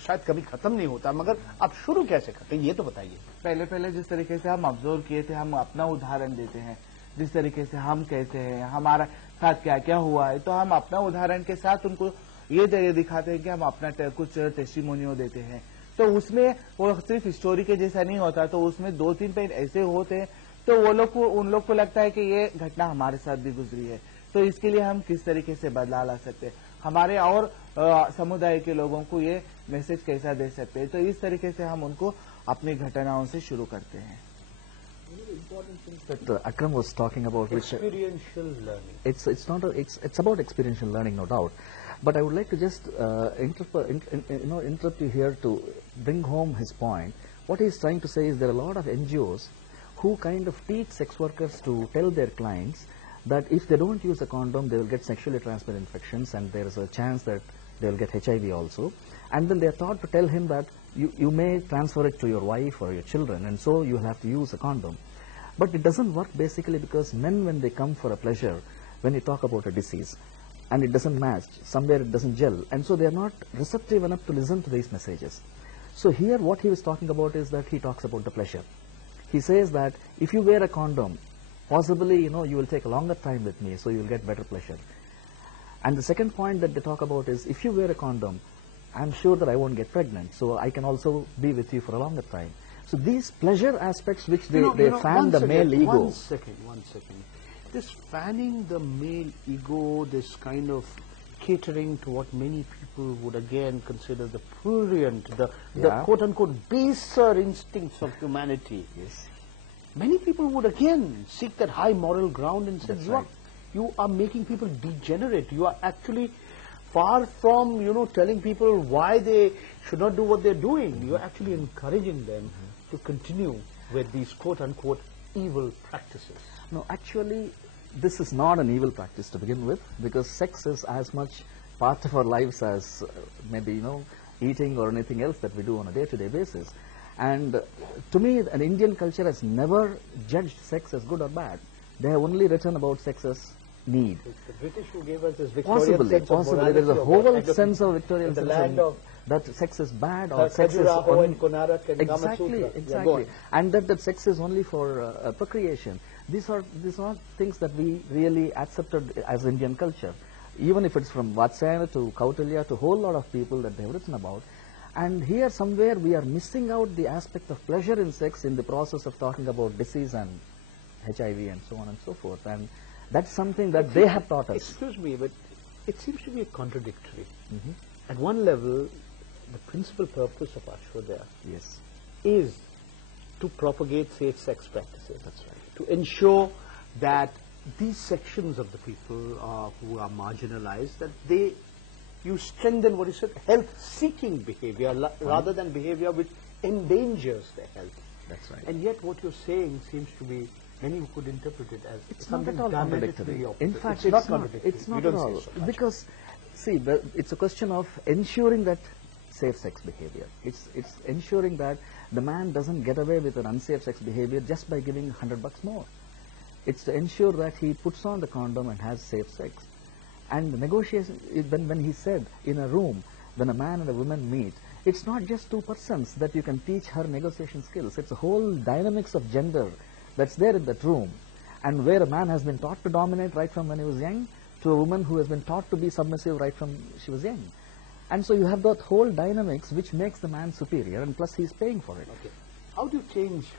शायद कभी खत्म नहीं होता, मगर आप शुरू कैसे करते हैं ये तो बताइए। पहले पहले जिस तरीके से हम ऑब्जर्व किए थे, हम अपना उदाहरण देते हैं, जिस तरीके से हम कहते हैं हमारा साथ क्या क्या हुआ है, तो हम अपना उदाहरण के साथ उनको ये दिखाते हैं कि हम अपना कुछ टेस्टिमोनियो देते हैं। तो उसमें वो सिर्फ स्टोरी के जैसा नहीं होता, तो उसमें 2-3 पेज ऐसे होते हैं तो उन लोग को लगता है कि ये घटना हमारे साथ भी गुजरी है, तो इसके लिए हम किस तरीके से बदलाव ला सकते हैं, हमारे और समुदाय के लोगों को ये मैसेज कैसा दे सकते हैं। तो इस तरीके से हम उनको अपनी घटनाओं से शुरू करते हैं। Important things that Akram was talking about, experiential learning. It's about experiential learning, no doubt. But I would like to just interrupt you here to bring home his point. What he's trying to say is there are a lot of NGOs who kind of teach sex workers to tell their clients that if they don't use a condom, they will get sexually transmitted infections, and there is a chance that they will get HIV also. And then they are taught to tell him that you may transfer it to your wife or your children, and so you will have to use a condom. But it doesn't work basically because men, when they come for a pleasure, when you talk about a disease, and it doesn't match, somewhere it doesn't gel, and so they are not receptive enough to listen to these messages. So here what he was talking about is that he talks about the pleasure. He says that if you wear a condom, possibly, you will take a longer time with me, so you will get better pleasure. And the second point that they talk about is, if you wear a condom, I'm sure that I won't get pregnant, so I can also be with you for a longer time. So these pleasure aspects which they fan the male ego. One second. This fanning the male ego, this kind of catering to what many people would again consider the prurient, the quote-unquote baser instincts of humanity. Yes. Many people would again seek that high moral ground and say, you are making people degenerate. You are actually far from, telling people why they should not do what they're doing. You're actually encouraging them to continue with these quote-unquote evil practices. No, actually, this is not an evil practice to begin with, because sex is as much part of our lives as maybe, eating or anything else that we do on a day-to-day basis. And to me, an Indian culture has never judged sex as good or bad. They have only written about sex as need. It's the British who gave us this Victorian sense of possibly. There is a whole sense of Victorian sense of that sex is bad or sex is exactly, and that sex is only for procreation. These are things that we really accepted as Indian culture, even if it's from Vatsayana to Kautilya to a whole lot of people that they have written about. And here somewhere we are missing out the aspect of pleasure in sex in the process of talking about disease and HIV and so on and so forth. And that's something that they have taught us. Excuse me, but it seems to be contradictory. At one level, the principal purpose of Ashodaya is to propagate safe sex practices. That's right. To ensure that these sections of the people who are marginalized, that you strengthen what is said, health-seeking behavior rather than behavior which endangers their health. That's right. And yet what you're saying seems to be, many could interpret it as it's not at all contradictory. In fact, it's not contradictory. It's not at all. Because, see, it's a question of ensuring that safe sex behavior. It's ensuring that the man doesn't get away with an unsafe sex behavior just by giving $100 more. It's to ensure that he puts on the condom and has safe sex. And the negotiation, when he said in a room, when a man and a woman meet, it's not just two persons that you can teach her negotiation skills. It's a whole dynamics of gender that's there in that room, and where a man has been taught to dominate right from when he was young, to a woman who has been taught to be submissive right from she was young. And so you have that whole dynamics which makes the man superior, and plus he's paying for it. Okay. How do you change